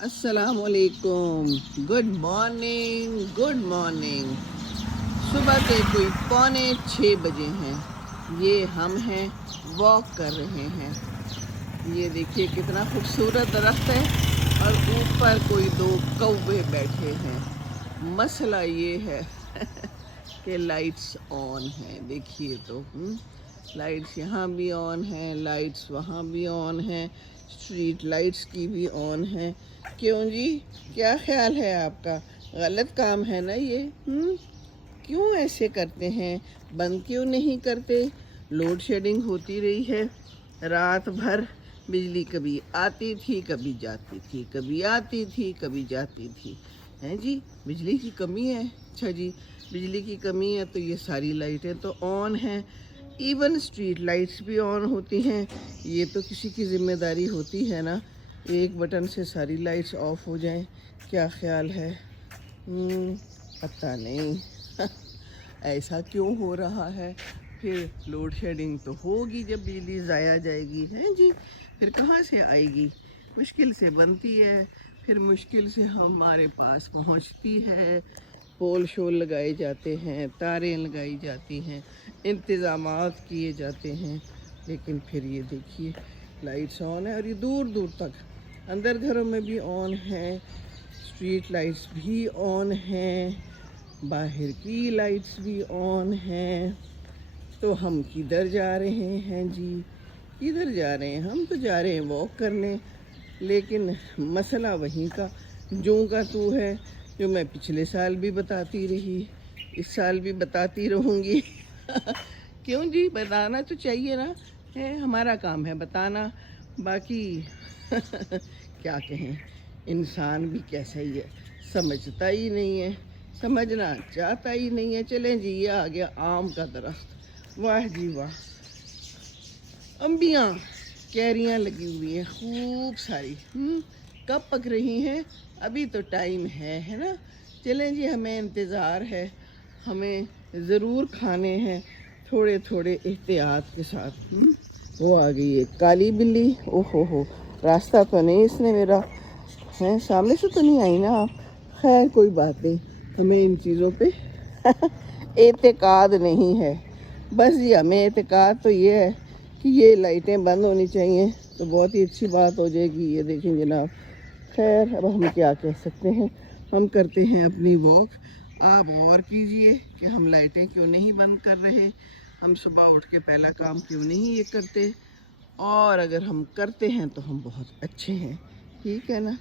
अस्सलाम वालेकुम, good morning, good morning. सुबह के कोई 5:45 हैं। ये हम हैं, वॉक कर रहे हैं। ये देखिए कितना खूबसूरत दरख्त है और ऊपर कोई 2 कौवे बैठे हैं। मसला ये है कि लाइट्स ऑन हैं। देखिए तो लाइट्स यहाँ भी ऑन हैं, लाइट्स वहाँ भी ऑन हैं, स्ट्रीट लाइट्स की भी ऑन है। क्यों जी, क्या ख्याल है आपका? गलत काम है ना ये? क्यों ऐसे करते हैं? बंद क्यों नहीं करते? लोड शेडिंग होती रही है रात भर। बिजली कभी आती थी, कभी जाती थी, कभी आती थी, कभी जाती थी। हैं जी, बिजली की कमी है। अच्छा जी, बिजली की कमी है तो ये सारी लाइटें तो ऑन हैं, इवन स्ट्रीट लाइट्स भी ऑन होती हैं। ये तो किसी की ज़िम्मेदारी होती है ना, एक बटन से सारी लाइट्स ऑफ हो जाएं। क्या ख्याल है? पता नहीं ऐसा क्यों हो रहा है। फिर लोड शेडिंग तो होगी जब बिजली ज़ाया जाएगी, है जी। फिर कहाँ से आएगी? मुश्किल से बनती है, फिर मुश्किल से हमारे पास पहुँचती है। पोल शोल लगाए जाते हैं, तारें लगाई जाती हैं, इंतज़ामात किए जाते हैं, लेकिन फिर ये देखिए लाइट्स ऑन है और ये दूर दूर तक अंदर घरों में भी ऑन है। स्ट्रीट लाइट्स भी ऑन हैं, बाहर की लाइट्स भी ऑन हैं। तो हम किधर जा रहे हैं जी? किधर जा रहे हैं? हम तो जा रहे हैं वॉक करने, लेकिन मसला वहीं का जो का तू है, जो मैं पिछले साल भी बताती रही, इस साल भी बताती रहूँगी। क्यों जी, बताना तो चाहिए ना, है हमारा काम है बताना। बाकी क्या कहें, इंसान भी कैसा ही है, समझता ही नहीं है, समझना चाहता ही नहीं है। चलें जी, ये आ गया आम का दरख्त। वाह जी वाह, अम्बियाँ, कैरियाँ लगी हुई हैं खूब सारी। कब पक रही हैं? अभी तो टाइम है ना। चलें जी, हमें इंतज़ार है, हमें ज़रूर खाने हैं थोड़े थोड़े एहतियात के साथ। वो आ गई है काली बिल्ली। ओहो हो, रास्ता तो नहीं इसने मेरा है, सामने से तो नहीं आई ना आप? खैर कोई बात नहीं, हमें इन चीज़ों पे एतकाद नहीं है। बस जी, हमें एतकाद तो ये है कि ये लाइटें बंद होनी चाहिए तो बहुत ही अच्छी बात हो जाएगी। ये देखें जनाब। खैर अब हम क्या कह सकते हैं, हम करते हैं अपनी वॉक। आप गौर कीजिए कि हम लाइटें क्यों नहीं बंद कर रहे, हम सुबह उठ के पहला काम क्यों नहीं ये करते, और अगर हम करते हैं तो हम बहुत अच्छे हैं, ठीक है ना।